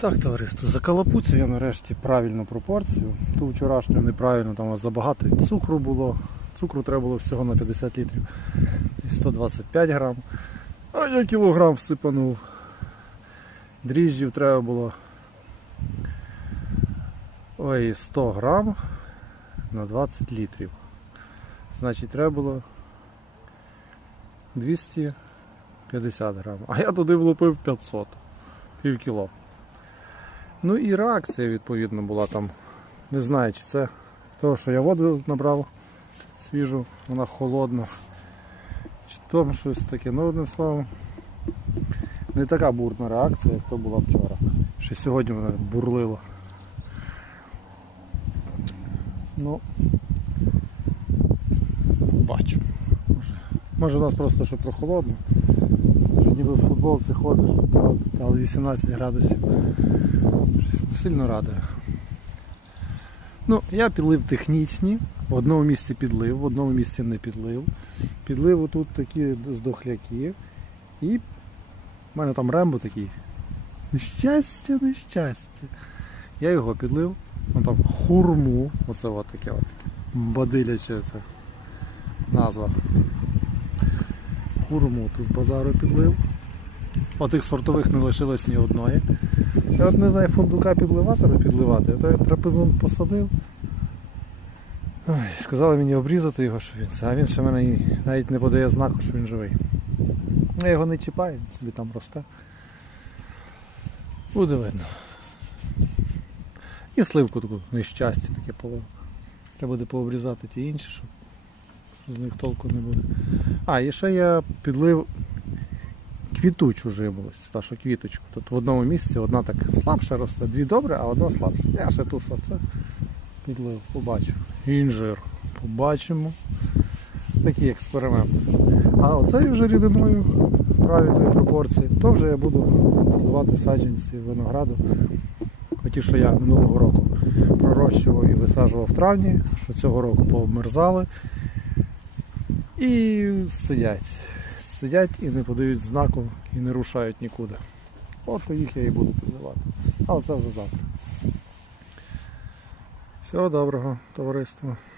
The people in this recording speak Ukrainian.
Так, товариство, закалапуців я нарешті правильну пропорцію. Ту вчорашню неправильно, там забагато цукру було. Цукру треба було всього на 50 літрів. І 125 грам. А я кілограм всипанув. Дріжджів треба було. Ой, 100 грам на 20 літрів. Значить, треба було 250 грам. А я туди влупив 500. Пів кіло. Ну і реакція відповідно була там. Не знаю, чи це того, що я воду набрав свіжу, вона холодна. Чи там щось таке. Ну, одним словом, не така бурна реакція, як то була вчора. Ще сьогодні вона бурлила. Ну, бачу. Може, може у нас просто що прохолодно. Ніби в футболці ходиш, але 18 градусів. Не сильно радує. Ну, я підлив технічні, в одному місці підлив, в одному місці не підлив. Підлив тут такі здохляки. І в мене там рембо такий. Нещастя, нещастя. Я його підлив. Вон там хурму. Оце от таке от. Бадиляче це назва. Хурму тут з базару підлив. Отих сортових не лишилось ні одної. Я от не знаю, фундука підливати, не підливати. Я той трапезун посадив. Ой, сказали мені обрізати його, що він а він ще мене навіть не подає знаку, що він живий. Я його не чіпаю, собі там росте. Буде видно. І сливку таку нещастя таке полив. Треба буде пообрізати ті інші, щоб з них толку не буде. А, і ще я підлив квітучу жимолость, та що квіточку. Тут в одному місці одна так слабше росте, дві добре, а одна слабше. Я ще ту, що це підлив, побачу. Інжир. Побачимо. Такий експеримент. А оцею вже рідиною правильної пропорції, то вже я буду підливати саджанці винограду. Ті, що я минулого року пророщував і висаджував в травні, що цього року пообмерзали. І сидять. Сидять і не подають знаку і не рушають нікуди. От їх я і буду підливати. Але це вже завтра. Всього доброго, товариство.